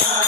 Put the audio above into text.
Oh,